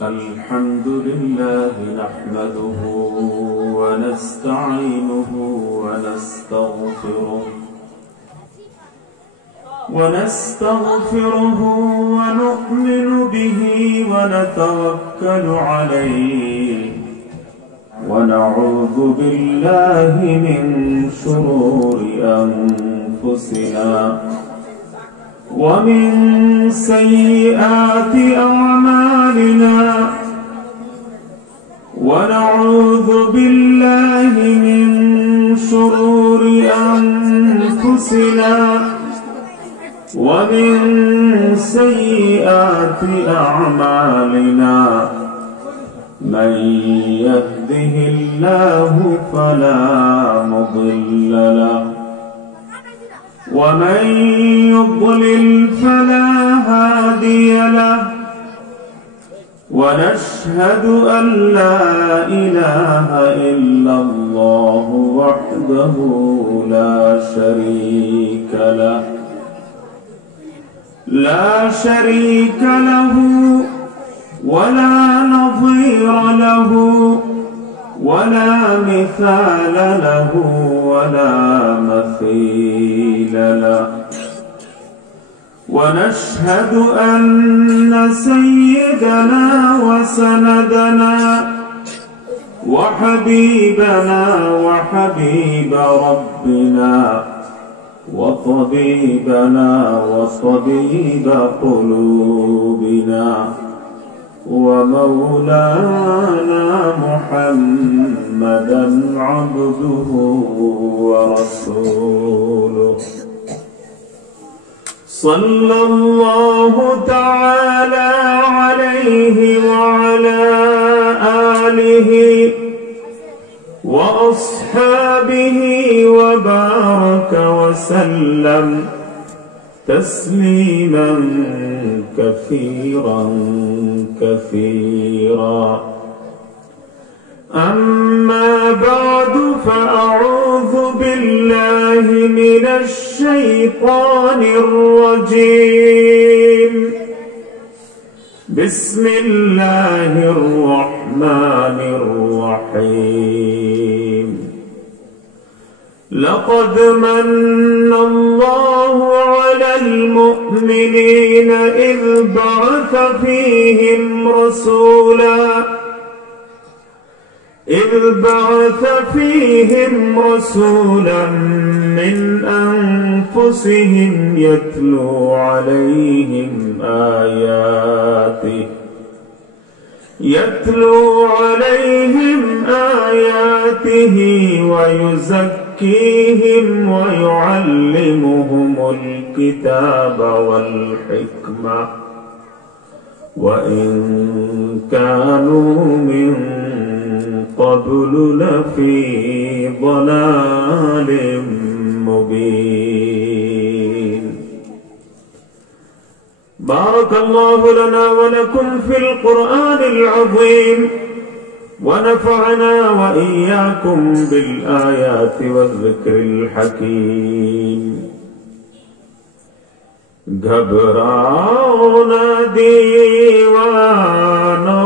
الحمد لله نحمده ونستعينه ونستغفره ونؤمن به ونتوكل عليه ونعوذ بالله من شرور أنفسنا ومن سيئات أعمالنا ونعوذ بالله من شرور أنفسنا ومن سيئات أعمالنا من يهده الله فلا مضل له ومن يضلل فلا هادي له ونشهد أن لا إله إلا الله وحده لا شريك له ولا نظير له ولا مثال له ولا مثيل له ونشهد أن سيدنا وسندنا وحبيبنا وحبيب ربنا وطبيبنا وطبيب قلوبنا ومولانا محمدا عبده ورسوله صلى الله تعالى عليه وعلى آله وأصحابه وبارك وسلم تسليما كثيرا أما بعد فأعوذ بالله من الشيطان الرجيم بسم الله الرحمن الرحيم لقد من الله على المؤمنين إذ بعث فيهم رسولا من أنفسهم يتلو عليهم آياته ويزكيهم ويعلمهم الكتاب والحكمة وإن كانوا من قبل لفي ضلال مبين. بارك الله لنا ولكم في القرآن العظيم ونفعنا وإياكم بالآيات والذكر الحكيم. घबराओ न दीवानो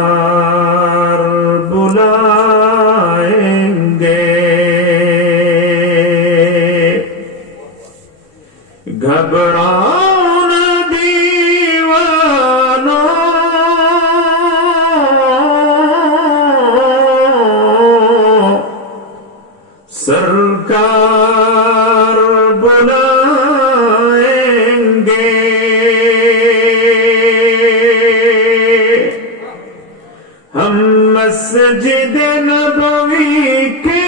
सरकार बुलाएंगे घबराओ न दीवानो सरकार बुलाएंगे हम मस्जिद नबवी के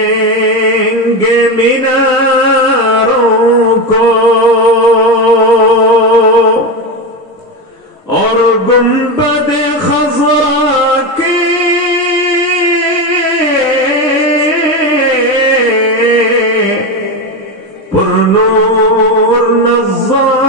देखेंगे मीनारों को और गुंबद खज़रा के पुरनूर नज़ारों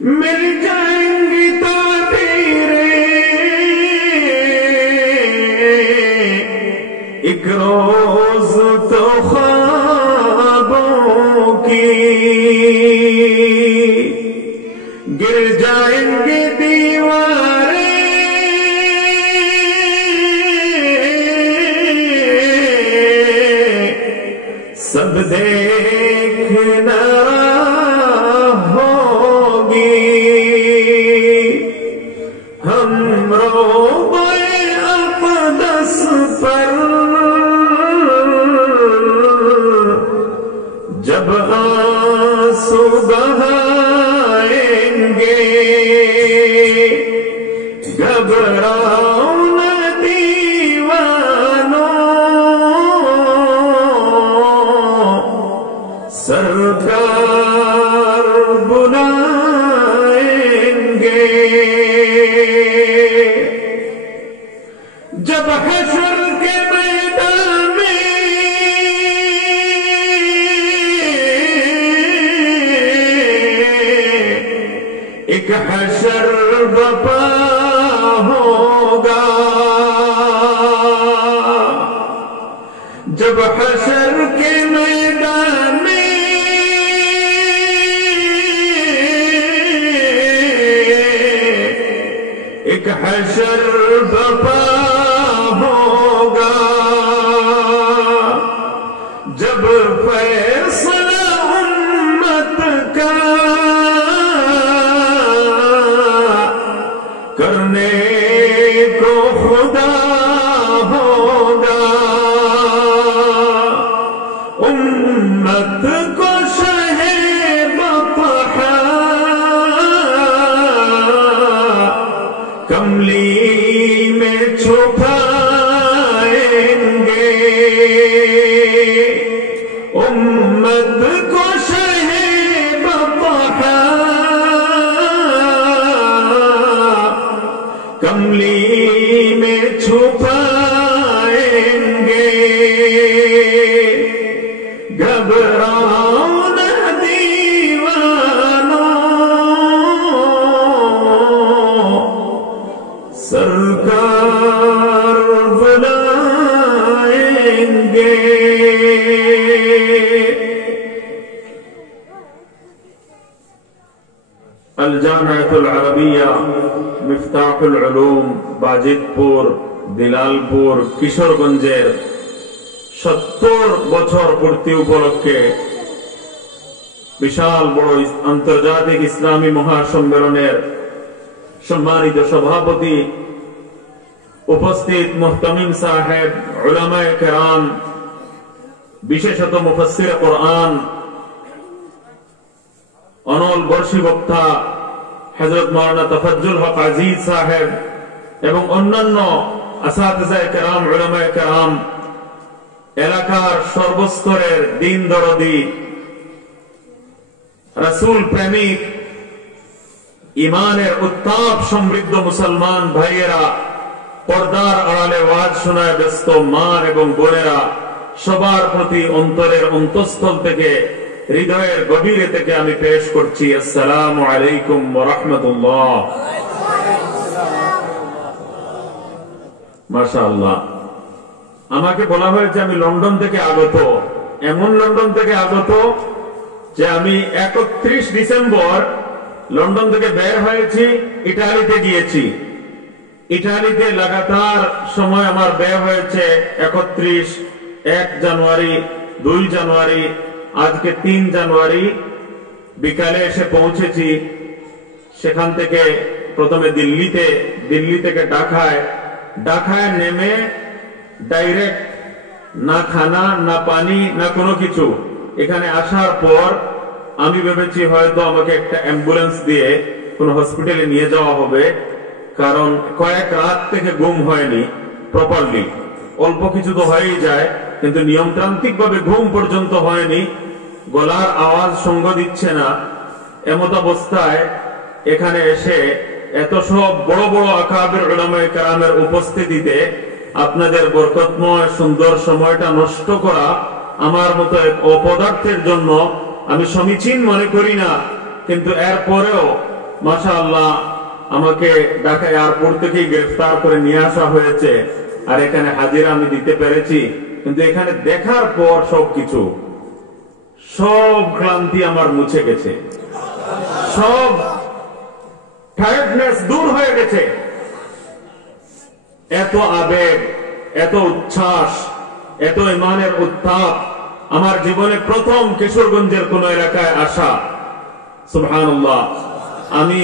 मिल जाएंगी ताबीरें एक रोज तो ख्वाबों की गिर जाएंगे दीवारें सब देखना होगी हम रोए अक़दस पर जब आंसू बहाएंगे घबराओ न दीवानों सरकार बुलाएंगे जब हश्र के मैदान में एक हश्र बपा होगा जब हश्र के मैदान में एक हश्र बपा होगा जब फैसला उम्मत का करने को खुदा होगा उम्मत को शहे बतहा कमली में छुपाएंगे उम्मत को शहे बतहा कमली में छुपाएंगे घबराओ न दीवानों सरकार बुलाएंगे अल जामिअतुल अरबिया मिफ्ताहुल उलूम बाजितपुर दिलालपुर किशोरगंजेर 70 বছর পূর্তি উপলক্ষে বিশাল বড় আন্তর্জাতিক ইসলামী মহাসম্মেলনের সম্মানিত সভাপতি উপস্থিত মুহতামিম সাহেব উলামায়ে কেরাম বিশেষত মুফাসসির কুরআন অনল বর্ষী বক্তা হযরত মাওলানা তাফাজ্জুল হক আজিজ সাহেব এবং অন্যান্য আসাতিজায়ে কেরাম উলামায়ে কেরাম এলাকার সর্বস্তরের দিন দরদি রাসূল প্রেমিক ইমানের উত্তাপ সমৃদ্ধ মুসলমান ভাইয়েরা পর্দার আড়ালে ওয়াজ শোনায় ব্যস্ত মা এবং বোনেরা সবার প্রতি অন্তরের অন্তঃস্থল থেকে হৃদয়ের গভীরে থেকে আমি পেশ করছি আসসালামু আলাইকুম ওয়া রাহমাতুল্লাহ। মাশাআল্লাহ আমাকে বলা হয়েছে আমি লন্ডন থেকে আগত এমন লন্ডন থেকে আগত যে আমি 31 ডিসেম্বর লন্ডন থেকে বের হয়েছি ইতালিতে গিয়েছি ইতালিতে লাগাতার সময় আমার ব্যয় হয়েছে 31 1 জানুয়ারি 2 জানুয়ারি আজকে 3 জানুয়ারি বিকালে এসে পৌঁছেছি সেখান থেকে প্রথমে দিল্লি থেকে ঢাকায় নেমে ডাইরেক্ট না খানা না পানি না কোনো কিছু এখানে আসার পর আমি ভেবেছি হয়তো আমাকে একটা অ্যাম্বুলেন্স দিয়ে কোন হসপিটালে নিয়ে যাওয়া হবে কারণ কয়েক রাত থেকে ঘুম হয়নি প্রপারলি অল্প কিছু তো হয়েই যায় কিন্তু নিয়মতান্ত্রিক ভাবে ঘুম পর্যন্ত হয়নি গলার আওয়াজ সঙ্গ দিচ্ছে না এমত অবস্থায় এখানে এসে এত সব বড় বড় আকাবির উলামায়ে কেরামের উপস্থিতিতে আপনাদের বরকতময় সুন্দর সময়টা নষ্ট করা আমার মতো এক অপদার্থের জন্য আমি সমীচীন মনে করি না কিন্তু এরপরেও মাশাআল্লাহ আমাকে ঢাকা এয়ারপোর্ট থেকে গ্রেফতার করে নিয়ে আসা হয়েছে, আর এখানে হাজিরা আমি দিতে পেরেছি। কিন্তু এখানে দেখার পর সবকিছু, সব ক্লান্তি আমার মুছে গেছে, সব টায়ার্ডনেস দূর হয়ে গেছে। এত আবেগ, এত উচ্ছ্বাস, এত ইমানের উত্তাপ আমার জীবনে প্রথম কিশোরগঞ্জের কোন এলাকায় আসা। সুবহানাল্লাহ। আমি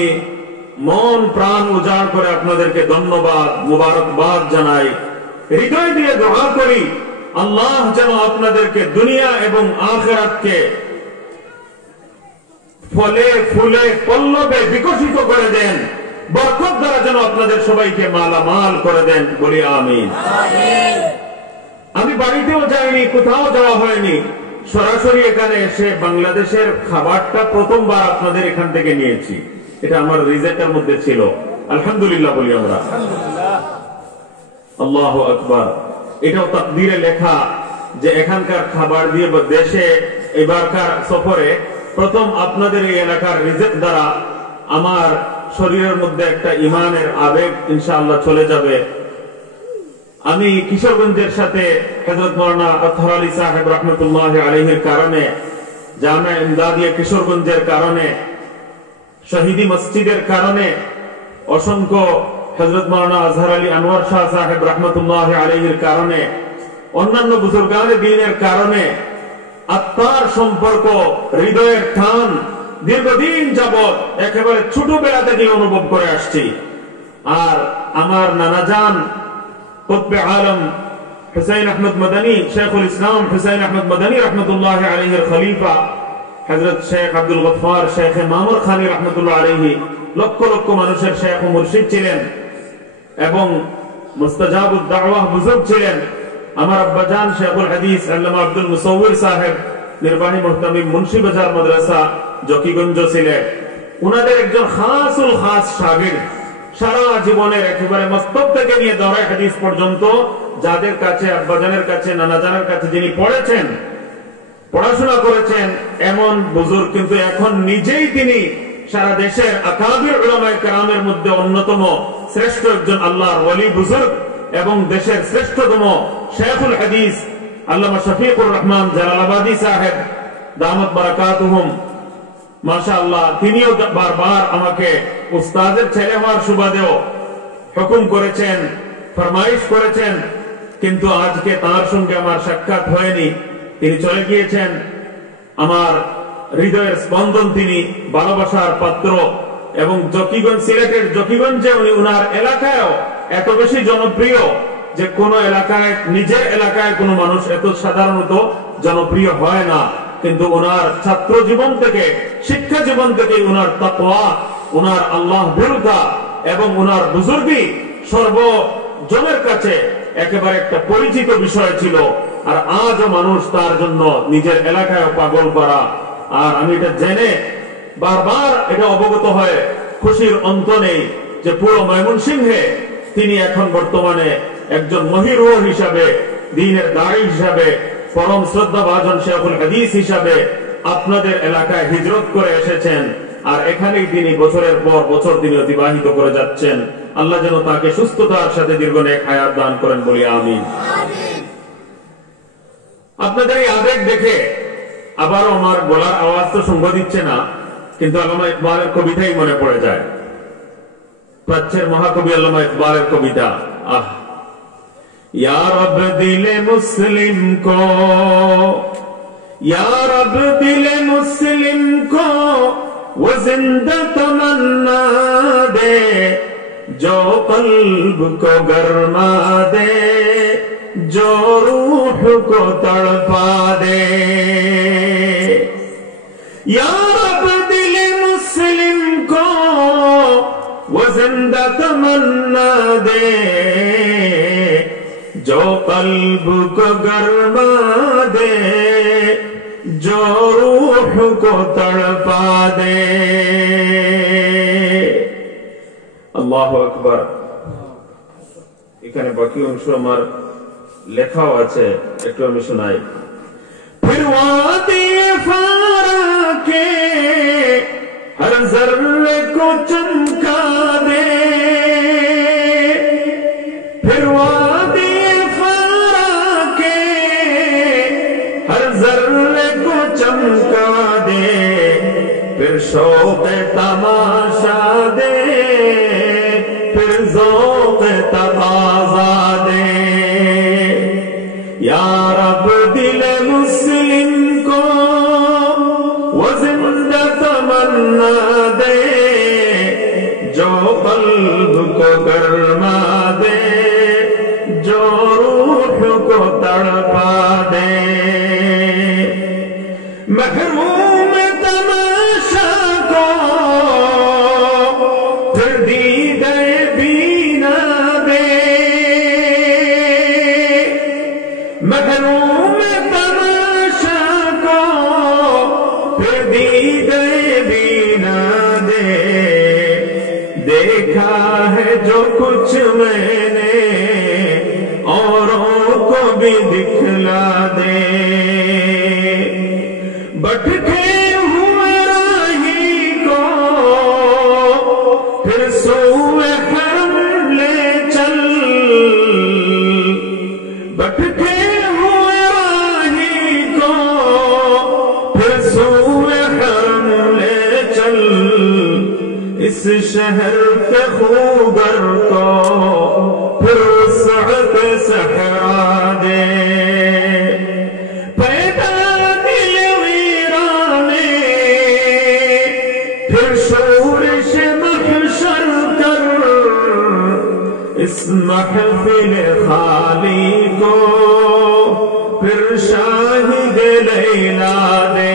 মন প্রাণ উজাড় করে আপনাদেরকে ধন্যবাদ, মুবারকবাদ জানাই, হৃদয় দিয়ে দোয়া করি আল্লাহ যেন আপনাদেরকে দুনিয়া এবং আখিরাতকে ফলে ফুলে পল্লবে বিকশিত করে দেন, বরকত দ্বারা যেন আপনাদের সবাইকে মালামাল করে দেন, বলি আমিন। আমি বাড়িতেও যাইনি, কোথাও যাওয়া হয়নি, সরাসরি এখানে এসে বাংলাদেশের খাবারটা প্রথমবার আপনাদের এখান থেকে নিয়েছি। এটা আমার রিজেক্টের মধ্যে ছিল, আলহামদুলিল্লাহ বলি আমরা। আল্লাহু আকবার। এটাও তাকদীরে লেখা যে এখানকার খাবার দিয়ে দেশে এবারকার সফরে প্রথম আপনাদের এই এলাকার রিজেক্ট দ্বারা আমার শরীরের মধ্যে একটা ইমানের আবেগ ইনশাআল্লাহ চলে যাবে। আমি কিশোরগঞ্জের সাথে হযরত মাওলানা আতহার আলী সাহেব রাহমাতুল্লাহি আলাইহির কারণে, জামিয়া ইমদাদিয়া কিশোরগঞ্জের কারণে, শহীদি মসজিদের কারণে, অসংখ্য হযরত মাওলানা আজহার আলী আনোয়ার শাহ সাহেব রাহমাতুল্লাহি আলাইহির কারণে, অন্যান্য বুজুর্গানে দ্বীনের কারণে আত্মার সম্পর্ক, হৃদয়ের টান দীর্ঘদিন যাবৎ একেবারে ছোটবেলা থেকে অনুভব করে আসছি। আর আমার নানাজান কুতবে আলম হুসাইন আহমদ মদনী, শেখুল ইসলাম হুসাইন আহমদ মদনী রহমতুল্লাহি আলাইহির খলিফা হযরত শেখ আব্দুল গফফার শেখ মামুর খানি রহমতুল্লাহ আলাইহি লক্ষ লক্ষ মানুষের শেখ ও মুর্শিদ ছিলেন এবং মুস্তাজাবুদ দাওয়াহ বুজুর্গ ছিলেন। আমার আব্বাজান শেখুল হাদিস আল্লামা আব্দুল মুসাউবির সাহেব নির্বাহী মুহতামিম মুন্সিবাজার মাদ্রাসা জকিগঞ্জ ছিলেন। উনাদের একজন খাসুল খাস শাগির্দ, সারা জীবনের একেবারে মস্তক থেকে নিয়ে দরাই হাদিস পর্যন্ত যাদের কাছে, আব্বাজানের কাছে, নানাজানের কাছে যিনি পড়েছেন, পড়াশোনা করেছেন, এমন বুজুর্গ কিন্তু এখন নিজেই তিনি সারা দেশের আকাবির উলামায়ে কেরামের মধ্যে অন্যতম শ্রেষ্ঠ একজন আল্লাহর ওলি বুজুর্গ এবং দেশের শ্রেষ্ঠতম শেখুল হাদিস আল্লামা শফিকুর রহমান জালালাবাদী সাহেব দামাত বারাকাতুহুম, মাশাআল্লাহ, তিনিও বারবার আমাকে উস্তাদের ছেলে হওয়ার সুবাদেও হুকুম করেছেন, ফরমাইশ করেছেন, কিন্তু আজকে তার সঙ্গে আমার সাক্ষাৎ হয়নি। তিনি চলে গিয়েছেন। আমার হৃদয়ের স্পন্দন, তিনি ভালোবাসার পাত্র এবং জকিগঞ্জ, সিলেটের জকিগঞ্জে উনি উনার এলাকায়ও এত বেশি জনপ্রিয় যে কোন এলাকায়, নিজের এলাকায় কোন মানুষ এত সাধারণত জনপ্রিয় হয় না, কিন্তু ওনার ছাত্র জীবন থেকে, শিক্ষা জীবন থেকে উনার তাকওয়া, উনার আল্লাহ ভীরুতা এবং উনার বুজুর্গি সর্বজনের কাছে একেবারে একটা পরিচিত বিষয় ছিল। আর আজও মানুষ তার জন্য নিজের এলাকায় পাগল করা। আর আমি এটা জেনে বারবার এটা অবগত হয়ে খুশির অন্ত নেই যে পুরো ময়মনসিংহে তিনি এখন বর্তমানে একজন মহিরুহ হিসাবে, দ্বীনের দায়ী হিসাবে, পরম শ্রদ্ধাভাজন শেখুল হাদিস হিসাবে আপনাদের এলাকায় হিজরত করে এসেছেন। আর এখানেই তিনি বছরের পর বছর তিনি অতিবাহিত করে যাচ্ছেন। আল্লাহ যেন তাকে সুস্থতার সাথে দীর্ঘ নেক হায়াত দান করেন, বলি আমিন। আপনাদের এই আবেগ দেখে আবারও আমার গলার আওয়াজ তো সঙ্গ দিচ্ছে না, কিন্তু আল্লামা ইকবালের কবিতাই মনে পড়ে যায়। প্রাচ্যের মহাকবি আল্লামা ইকবালের কবিতা, আহ या रब दिले मुस्लिम को, या रब दिले मुस्लिम को वो जिंदा तमन्ना दे, जो कल्ब को गरमा दे, जो रूह को तड़पा दे। या रब दिले मुस्लिम को वो जिंदा तमन्ना दे, जो कल्ब को गरमा दे, जो रूह को तड़पा दे। আল্লাহু আকবার। এখানে বাকি অংশ আমার লেখাও আছে, একটু আমি শোনাই। फिर वादे फारा के हर हर जर्रे को चमका दे, फिर वादी फारा के हर जर्रे को चमका दे, फिर शौक़ तमाशा दे, फिर ज़ौक़ तक़ाज़ा दे। या रब दिल मुस्लिम को वो जिंदा तमन्ना दे, जो क़ल्ब को गरमा दे, जो रूह को तड़पा दे। महरूम तमाशा को फिर दीदे बीना दे, महरूम तमाशा को फिर दीदे बीना दे। देखा है जो कुछ मैंने औरों को भी दिखला दे। भटके हुए राही को फिर सूए हरम ले चल, भटके हुए राही को फिर सूए हरम ले चल। इस शहर के खूगर को फिर वसअत सहरा दे। पैदा दिल वीराने फिर शोरिश महशर कर, इस महफिल खाली को फिर शाहिद लैला दे।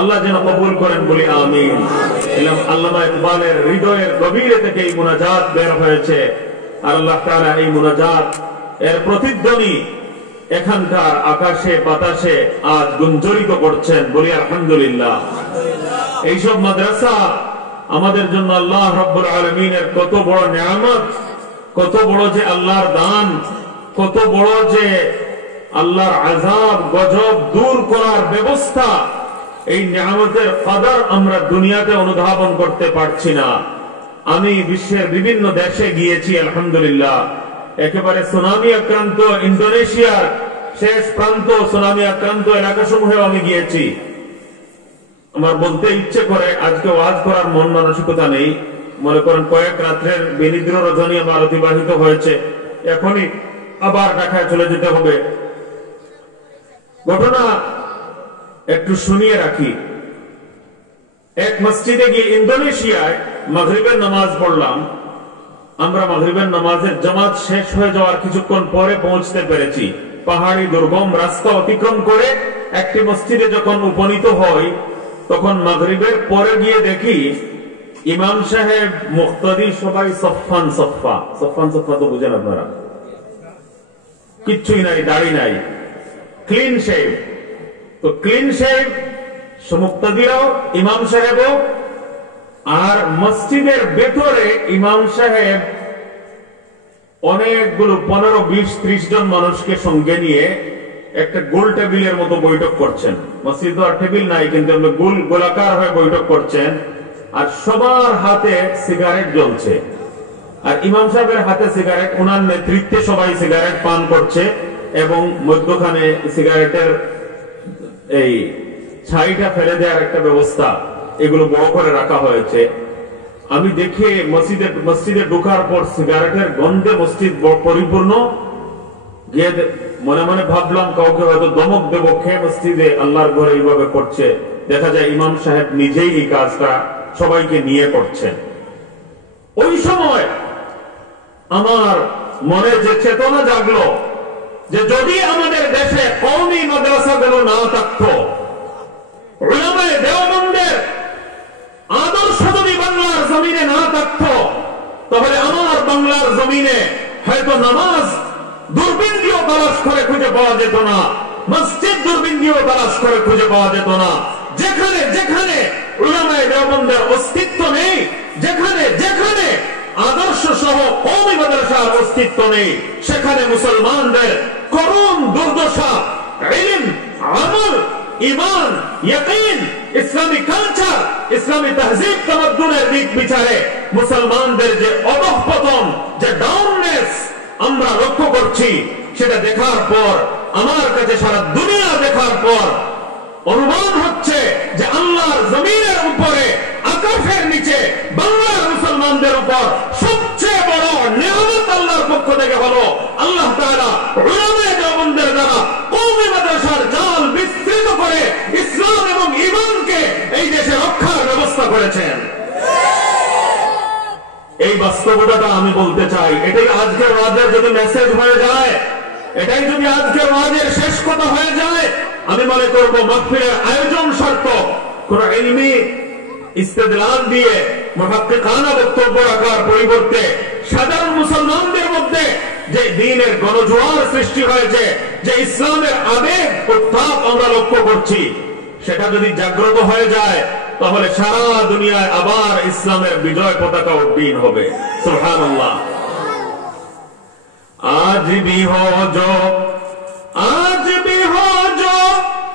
আল্লাহ যেন কবুল করেন বলি আমিন। আল্লামা ইকবালের হৃদয়ের গভীরে থেকে এই মুনাজাত বের হয়েছে, আর আল্লাহ তাআলা এই মুনাজাত এর প্রতিধ্বনি এখানকার আকাশে বাতাসে আজ গুঞ্জরিত করছেন বলি আলহামদুলিল্লাহ। এইসব মাদ্রাসা আমাদের জন্য আল্লাহ রাব্বুল আলামিনের কত বড় নিয়ামত, কত বড় যে আল্লাহর দান, কত বড় যে আল্লাহর আযাব গজব দূর করার ব্যবস্থা। এই নিয়ামতের কদর আমরা দুনিয়াতে অনুধাবন করতে পারছি না। আমি বিশ্বের বিভিন্ন দেশে গিয়েছি আলহামদুলিল্লাহ। একেবারে সুনামি আক্রান্ত ইন্দোনেশিয়ার শেষ প্রান্ত, সুনামি আক্রান্ত এলাকাসমূহেও আমি গিয়েছি। আমার বলতে ইচ্ছে করে, আজকে ওয়াজ করার মন মানসিকতা নেই। মনে করেন কয়েক রাত্রের বিনিদ্র রজনী আমার অতিবাহিত হয়েছে, এখনই আবার ঢাকায় চলে যেতে হবে। ঘটনা একটু শুনিয়ে রাখি। এক মসজিদে গিয়ে ইন্দোনেশিয়ায় মাগরিবের নামাজ পড়লাম। আমরা মাগরিবের নামাজের জামাত শেষ হয়ে যাওয়ার কিছুক্ষণ পরে পৌঁছতে পেরেছি। পাহাড়ি দুর্গম রাস্তা অতিক্রম করে একটি মসজিদে যখন উপনীত হই, তখন মাগরিবের পরে গিয়ে দেখি ইমাম সাহেব, মুক্তাদি সবাই সফান সফা। সফান সফা তো বুঝেন আপনারা? কিচ্ছুই নাই, দাড়ি নাই, ক্লিন শেভ। তো ক্লিন শেভ মুক্তাদিরাও, ইমাম সাহেবও। আর মসজিদের ভেতরে ইমাম সাহেব অনেকগুলো 15, 20, 30 জন মানুষকে সঙ্গে নিয়ে একটা গোল টেবিলের মতো বৈঠক করছেন। মসজিদ তো আর টেবিল নাই, কিন্তু গোলাকার হয়ে বৈঠক করছেন। আর সবার হাতে সিগারেট জ্বলছে, আর ইমাম সাহেবের হাতে সিগারেট। ওনার নেতৃত্বে সবাই সিগারেট পান করছে, এবং মধ্যখানে সিগারেটের এই ছাইটা ফেলে দেওয়ার একটা ব্যবস্থা, এগুলো বড় করে রাখা হয়েছে। আমি দেখে মসজিদে ঢোকার পর সিগারেটের গন্ধে মসজিদ পরিপূর্ণ। গিয়ে মনে মনে ভাবলাম কাউকে হয়তো দমক দেব, খেয়ে মসজিদে আল্লাহর ঘরে এইভাবে করছে। দেখা যায় ইমাম সাহেব নিজেই এই কাজটা সবাইকে নিয়ে করছেন। ওই সময় আমার মনে যে চেতনা জাগলো, যে যদি আমাদের দেশে কওমি মাদ্রাসাগুলো না থাকতো, উলামায়ে দেওবন্দের আদর্শ যদি বাংলার জমিনে না থাকতো, তাহলে আমার বাংলার জমিনে হয়তো নামাজ দূরবীন দিয়েও তালাশ করে খুঁজে পাওয়া যেত না, মসজিদ দূরবীন দিয়েও তালাশ করে খুঁজে পাওয়া যেত না। যেখানে যেখানে উলামায়ে দেওবন্দের অস্তিত্ব নেই, যেখানে যেখানে আদর্শ সহ কওমি মাদ্রাসার অস্তিত্ব নেই, সেখানে মুসলমানদের করুণ দুর্দশা, ইলম, আমল, ঈমান, ইয়াকিন, ইসলামী কালচার, ইসলামী তাহযীব তামাদ্দুনের দিক বিচারে মুসলমানদের যে অধঃপতন, যে ডাউননেস আমরা লক্ষ্য করছি, সেটা দেখার পর আমার কাছে সারা দুনিয়া দেখার পর অনুমান হচ্ছে যে আল্লাহর জমিনের উপরে, আকাশের নিচে বাংলার মুসলমানদের উপর সবচেয়ে বড় নিয়ামত আল্লাহর পক্ষ থেকে হলো আল্লাহ তাআলা উলামায়ে দেওবন্দের দ্বারা কওমি মাদ্রাসার জাল বিস্তৃত করে ইসলাম এবং ঈমানকে এই দেশে রক্ষার ব্যবস্থা করেছেন। এই বাস্তবতাটা আমি বলতে চাই। এটাই আজকের ওয়াজের যদি মেসেজ হয়ে যায়, এটাই যদি আজকের ওয়াজের শেষ কথা হয়ে যায়, আমি মনে করব মাহফিলের আয়োজন সার্থক। কোন ইলমি ইস্তেদলাল দিয়ে মুহাক্কিকানা বক্তব্য রাখার পরিবর্তে সাধারণ মুসলমানদের মধ্যে যে দ্বীনের গণজোয়ার সৃষ্টি হয়েছে, যে ইসলামের আবেগ উত্থাপ আমরা লক্ষ্য করছি, সেটা যদি জাগ্রত হয়ে যায় তাহলে সারা দুনিয়ায় আবার ইসলামের বিজয় পতাকা উড্ডীন হবে। সুবহানাল্লাহ। आज भी हो जो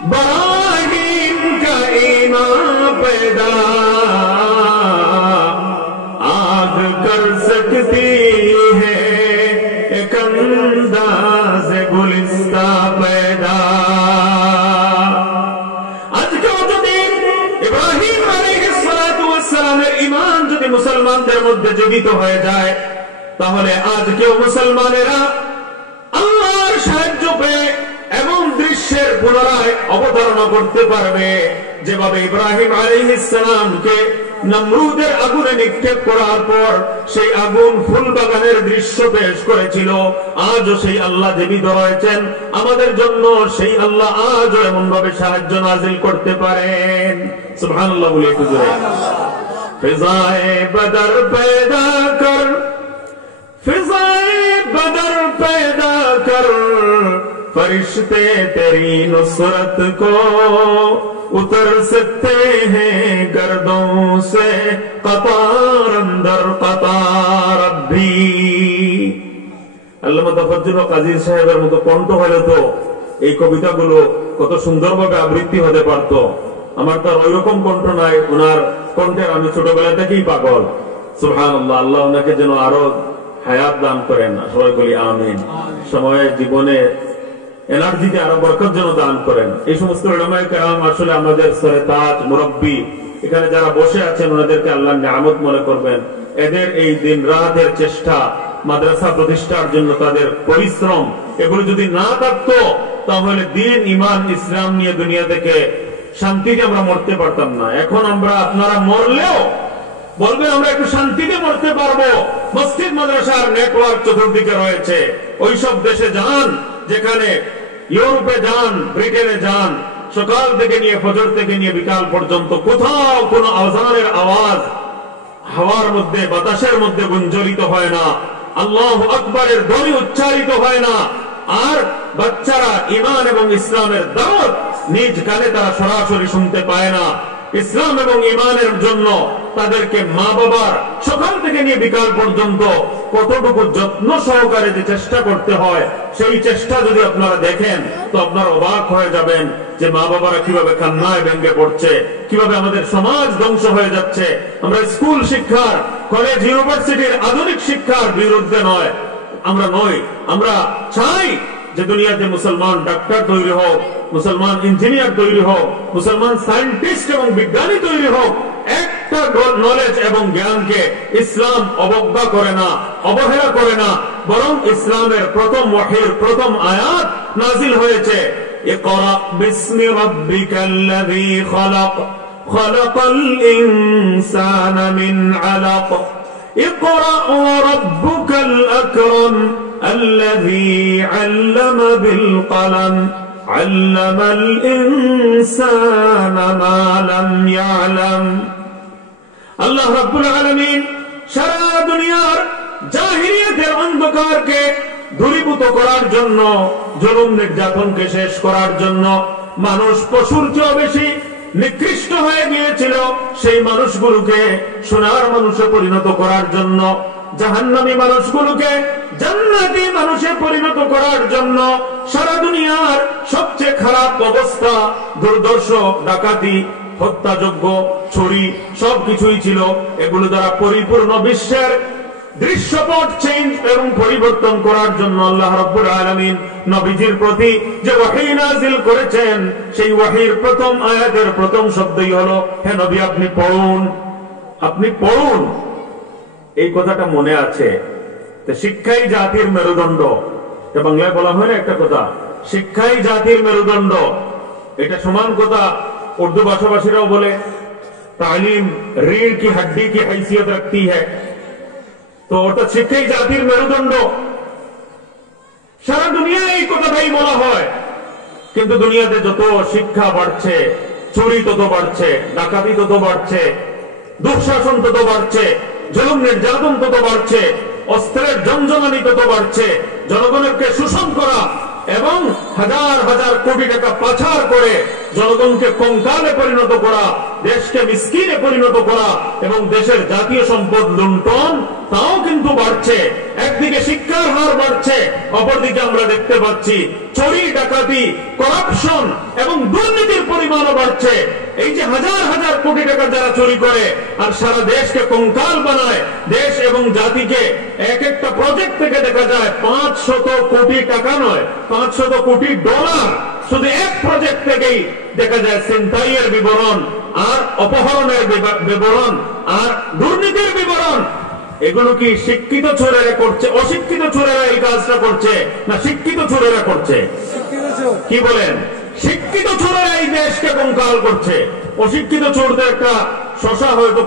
इब्राहीम का ईमान पैदा, आग कर सकती है एक अंदाज़ गुलिस्ता पैदा। आज के যদি ইব্রাহিম আলাইহিস সালাতু ওয়াস সালামের ঈমান যদি মুসলমানদের মধ্যে জীবিত হয়ে যায়, তাহলে আজকেও মুসলমানেরা আল্লাহর সাহায্য পেয়ে এবং দৃশ্যের পুনরায় অবতারণা করতে পারবে। যেভাবে ইব্রাহিম আলাইহিস সালামকে নমরুদের আগুনে নিক্ষেপ করার পর সেই আগুন ফুল বাগানের দৃশ্য পেশ করেছিল, আজও সেই আল্লাহ জীবিত রয়েছেন। আমাদের জন্য সেই আল্লাহ আজও এমন ভাবে সাহায্য নাজিল করতে পারেন। সুবহানাল্লাহ বলে একটু জোরে। ফিজায়ে বদর पैदा कर, फिज़ाए बदर पैदा कर, फरिश्ते तेरी नुसरत को उतर सकते हैं गर्दों से कतार अंदर कतार भी। আল্লামা তাফাজ্জুল কাজী সাহেবের মতো কণ্ঠ হলে তো এই কবিতাগুলো কত সুন্দরভাবে আবৃত্তি হতে পারত। আমার তো ওইরকম কণ্ঠ নাই, ওনার কণ্ঠের আমি ছোটবেলা থেকেই পাগল। সুবহানাল্লাহ। আল্লাহ ওনাকে যেন আরো হায়াত দান করেন, সবাই বলি আমিন। সময়ে জীবনে এনার্জিতে আরো বরকত যেন দান করেন। এই সমস্ত উলামায়ে কেরাম আসলে আমাদের সরে তাজ, মুরব্বী, এখানে যারা বসে আছেন ওনাদেরকে আল্লাহর নিয়ামত মনে করবেন। এদের এই দিন রাতের চেষ্টা, মাদ্রাসা প্রতিষ্ঠার জন্য তাদের পরিশ্রম, এগুলো যদি না থাকতো তাহলে দিন, ঈমান, ইসলাম নিয়ে দুনিয়া থেকে শান্তিতে আমরা মরতে পারতাম না। এখন আমরা, আপনারা মরলেও বলবেন আমরা একটু শান্তিতে মরতে পারবো। মসজিদ মাদ্রাসার নেটওয়ার্ক চতুর্দিকে রয়েছে। ওইসব দেশে যান, যেখানে ইউরোপে যান, ব্রিটেনে যান, সকাল থেকে নিয়ে ফজর থেকে নিয়ে বিকাল পর্যন্ত কোথাও কোনো আযানের আওয়াজ হাওয়ার মধ্যে, বাতাসের মধ্যে গুঞ্জরিত হয় না, আল্লাহু আকবারের ধ্বনি উচ্চারিত হয় না। আর বাচ্চারা ঈমান এবং ইসলামের দাওয়াত নিজ কানে তারা সরাসরি শুনতে পায় না। ইসলাম এবং ঈমানের জন্য তাদেরকে মা বাবার সকাল থেকে নিয়ে বিকাল পর্যন্ত কতটুকু যত্ন সহকারে যে চেষ্টা করতে হয়, সেই চেষ্টা যদি আপনারা দেখেন তো আপনারা অবাক হয়ে যাবেন যে মা বাবারা কিভাবে কান্নায় ভেঙে পড়ছে, কিভাবে আমাদের সমাজ ধ্বংস হয়ে যাচ্ছে। আমরা স্কুল শিক্ষার, কলেজ, ইউনিভার্সিটির আধুনিক শিক্ষার বিরুদ্ধে নয়, আমরা চাই যে দুনিয়াতে মুসলমান ডাক্তার তৈরি হোক, মুসলমান ইঞ্জিনিয়ার তৈরি হোক, মুসলমান সায়েন্টিস্ট এবং বিজ্ঞানী তৈরি হোক। একটা নলেজ এবং জ্ঞানকে ইসলাম অবজ্ঞা করে না, অবহেলা করে না, বরং ইসলামের প্রথম ওয়াহির প্রথম আয়াত নাজিল হয়েছে, ইকরা বিসমি রাব্বিকাল্লাযী খালাক, খালাকাল ইনসানা মিন আলাক, ইকরা ওয়া রাব্বুকাল আকরাম, الذي علم بالقلم علم الإنسان ما لم يعلم। আল্লাহ রাব্বুল আলামিন সারা দুনিয়ার জাহিলিয়াতের অন্ধকারকে দূরীভূত করার জন্য, জুলুম নির্যাতনকে শেষ করার জন্য, মানুষ পশুর চেয়ে বেশি নিকৃষ্ট হয়ে গিয়েছিল সেই মানুষগুলোকে সোনার মানুষে পরিণত করার জন্য, জাহান্নামী মানুষগুলোকে জান্নাতি মানুষে পরিণত করার জন্য সারা দুনিয়ার সবচেয়ে খারাপ অবস্থা, দুর্দর্শক, ডাকাতি, হত্যাযোগ্য, চুরি সবকিছুই ছিল। এগুলো দ্বারা পরিপূর্ণ বিশ্বের দৃশ্যপট চেঞ্জ এবং পরিবর্তন করার জন্য আল্লাহ রাব্বুল আলামিন নবীজির প্রতি যে ওহী নাযিল করেছেন, সেই ওহীর প্রথম আয়াতের প্রথম শব্দই হলো, হে নবী আপনি পড়ুন, আপনি পড়ুন। এই কথাটা মনে আছে? তো শিক্ষাই জাতির মেরুদণ্ড। বাংলায় বলা হয় না একটা কথা, শিক্ষাই জাতির মেরুদণ্ড। এটা সমান কথা উর্দু ভাষাভাষীরাও বলে, তালিম रीढ़ की हड्डी की हैसियत रखती है। তো ওটা শিক্ষাই জাতির মেরুদণ্ড। সারা দুনিয়ায় এই কথাটাই বলা হয়। কিন্তু দুনিয়াতে যত শিক্ষা বাড়ছে, চুরি তত বাড়ছে, ডাকাতি তত বাড়ছে, দুঃশাসন তত বাড়ছে, জুলুম নির্যাতন তত বাড়ছে, অস্ত্রের জঞ্জনানি তত বাড়ছে, জনগণকে শোষণ করা এবং হাজার হাজার কোটি টাকা পাচার করে জনগণকে কঙ্কালে পরিণত করা, দেশকে মিসকিনে পরিণত করা এবং দেশের জাতীয় সম্পদ লুণ্ঠন, তাও কিন্তু বাড়ছে। একদিকে শিক্ষার হার বাড়ছে, অপরদিকে আমরা দেখতে পাচ্ছি চুরি, ডাকাতি, করাপশন এবং দুর্নীতির পরিমাণও বাড়ছে। এই যে হাজার হাজার কোটি টাকা যারা চুরি করে আর সারা দেশকে কঙ্কাল বানায়, দেশ এবং জাতিকে এক একটা প্রজেক্ট থেকে দেখা যায় 500 কোটি টাকা নয়, 500 কোটি ডলার শুধু এক প্রজেক্ট থেকেই দেখা যায় ছিনতাইয়ের বিবরণ আর অপহরণের বিবরণ আর দুর্নীতির বিবরণ। এগুলো কি শিক্ষিত চোরেরা করছে, অশিক্ষিত চোরেরা এই কাজটা করছে, না শিক্ষিত চোরেরা করছে? কি বলেন? শিক্ষিত চোরেরা এই দেশকে কঙ্কাল করছে। অশিক্ষিত চোরদের একটা শশা হয়তো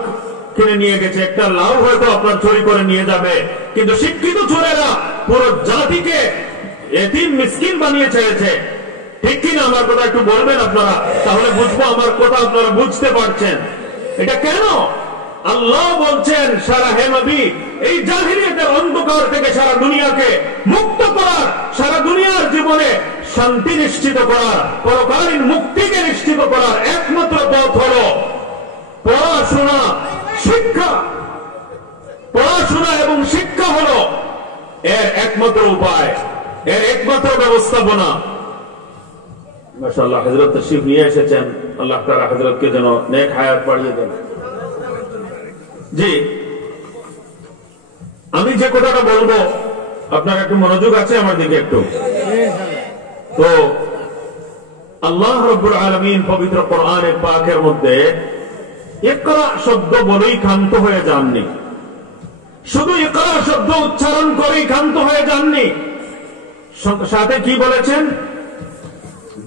কিনে নিয়ে গেছে, একটা লাউ হয়তো আপনার চুরি করে নিয়ে যাবে, কিন্তু শিক্ষিত চোরেরা পুরো জাতিকে এতিম মিসকিন বানিয়ে ছেড়েছে। ঠিক কিনা? আমার কথা একটু বলবেন আপনারা, তাহলে বুঝবো আমার কথা আপনারা বুঝতে পারছেন। এটা কেন? আল্লাহ বলছেন, সারা হে নবী, এই জাহিলিয়াতের অন্ধকার থেকে সারা দুনিয়াকে মুক্ত করার, সারা দুনিয়ার জীবনে শান্তি নিশ্চিত করার, পরকালীন মুক্তিকে নিশ্চিত করার একমাত্র পথ হলো পড়াশোনা, শিক্ষা। পড়াশোনা এবং শিক্ষা হলো এর একমাত্র উপায়, এর একমাত্র ব্যবস্থাপনা। মাশাআল্লাহ, হযরত তশরিফ নিয়ে এসেছেন, আল্লাহ তাআলা হযরতকে যেন নেক হায়াত বাড়িয়ে দেন। জি, আমি যে কথাটা বলবো আপনার একটু মনোযোগ আছে আমার দিকে একটু। তো আল্লাহ রাব্বুল আলামিন পবিত্র কোরআনে পাকের মধ্যে ইকরা শব্দ বলেই ক্ষান্ত হয়ে যাননি, শুধু ইকরা শব্দ উচ্চারণ করেই ক্ষান্ত হয়ে যাননি, সাথে কি বলেছেন?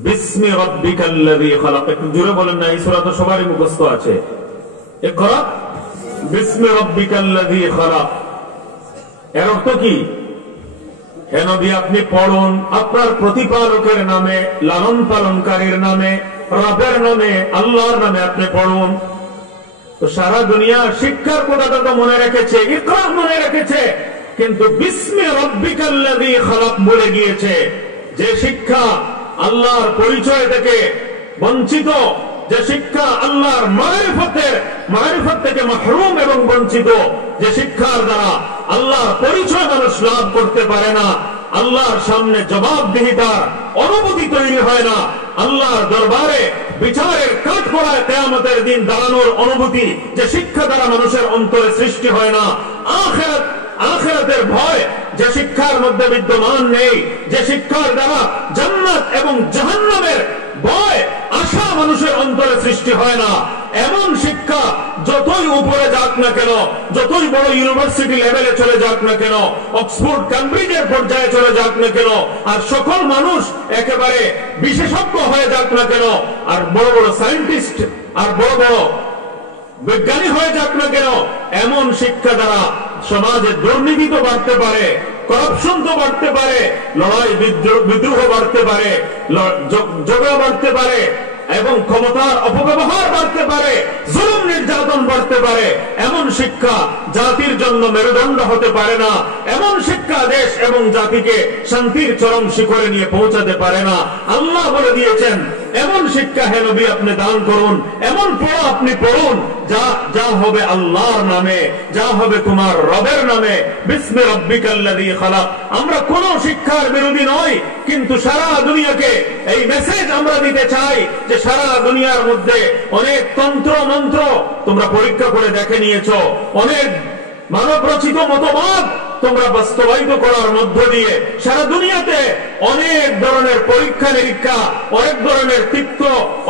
বিসমি রাব্বিকাল্লাযী খালাক। একটু জোরে বলেন না, এই সূরা তো সবারই মুখস্থ আছে। ইকরা বিসমি রাব্বিকাল্লাযী খালাক। এর অর্থ কি? হে নবী আপনি পড়ুন আপনার প্রতিপালকের নামে, লালন পালনকারীর নামে, রবের নামে, আল্লাহর নামে আপনি পড়ুন। তো সারা দুনিয়া শিক্ষার কথাটা তো মনে রেখেছে, ইকরা মনে রেখেছে, কিন্তু বিসমি রাব্বিকাল্লাযী খালাক বলে গিয়েছে। যে শিক্ষা আল্লাহর পরিচয় থেকে বঞ্চিত, যে শিক্ষা আল্লাহর মারিফত থেকে মাহরুম এবং বঞ্চিত, যে শিক্ষার দ্বারা আল্লাহর পরিচয় মানুষ লাভ করতে পারে না, আল্লাহর সামনে জবাবদিহিতার অনুভূতি তৈরি হয় না, আল্লাহর দরবারে বিচারের কাঠগড়ায় কিয়ামতের দিন দাঁড়ানোর অনুভূতি, যে শিক্ষা দ্বারা মানুষের অন্তরে সৃষ্টি হয় না, আখিরাতের ভয় যে শিক্ষার মধ্যে বিদ্যমান নেই, যে শিক্ষার দ্বারা জান্নাত এবং জাহান্নামের ভয় আশা মানুষের অন্তরে সৃষ্টি হয় না, এমন শিক্ষা যতই উপরে যাক না কেন, যতই বড় ইউনিভার্সিটি লেভেলে চলে যাক না কেন, অক্সফোর্ড ক্যামব্রিজের পর্যায়ে চলে যাক না কেন, আর সকল মানুষ একেবারে বিশেষজ্ঞ হয়ে যাক না কেন, আর বড় বড় সায়েন্টিস্ট আর বড় বড় বিজ্ঞানী হয়ে যাক না কেন, এমন শিক্ষা দ্বারা সমাজে দুর্নীতি তো বাড়তে পারে, করাপশন তো বাড়তে পারে, লড়াই বিদ্রোহ বাড়তে পারে, ঝগড়া বাড়তে পারে এবং ক্ষমতার অপব্যবহার বাড়তে পারে, জুলুম নির্যাতন বাড়তে পারে। এমন শিক্ষা জাতির জন্য মেরুদণ্ড হতে পারে না, এমন শিক্ষা দেশ এবং জাতিকে শান্তির চরম শিখরে নিয়ে পৌঁছাতে পারে না। আল্লাহ বলে দিয়েছেন এমন শিক্ষা হে নবী আপনি দান করুন, এমন পড়া আপনি পড়ুন যা হবে আল্লাহর নামে, যা হবে তোমার রবের নামে। বিসমি রাব্বিকাল্লাযী খালাক। আমরা কোন শিক্ষার বিরোধী নই, কিন্তু সারা দুনিয়াকে এই মেসেজ আমরা দিতে চাই যে সারা দুনিয়ার মধ্যে অনেক তন্ত্র মন্ত্র তোমরা পরীক্ষা করে দেখে নিয়েছো, অনেক মানব রচিত মতবাদ তোমরা বাস্তবায়িত করার মধ্য দিয়ে সারা দুনিয়াতে অনেক ধরনের পরীক্ষা নিরীক্ষা, অনেক ধরনের তিক্ত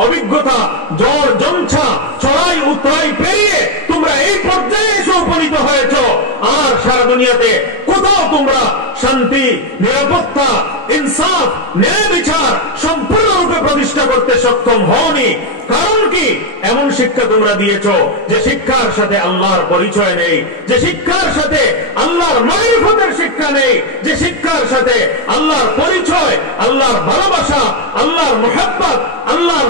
অভিজ্ঞতা, জ্বর যন্ত্রণা, চড়াই উতরাই পেরিয়ে তোমরা এই পর্যায়ে এসে উপনীত হয়েছ। আর সারা দুনিয়াতে কোথাও তোমরা শান্তি, নিরাপত্তা, ইনসাফ, ন্যায় বিচার সম্পূর্ণরূপে প্রতিষ্ঠা করতে সক্ষম হওনি। কারণ কি? এমন শিক্ষা তোমরা দিয়েছ যে শিক্ষার সাথে আল্লাহর পরিচয় নেই, যে শিক্ষার সাথে আল্লাহর মারিফতের শিক্ষা নেই, যে শিক্ষার সাথে আল্লাহর পরিচয়, আল্লাহর ভালোবাসা, আল্লাহর মুহাব্বত, আল্লাহর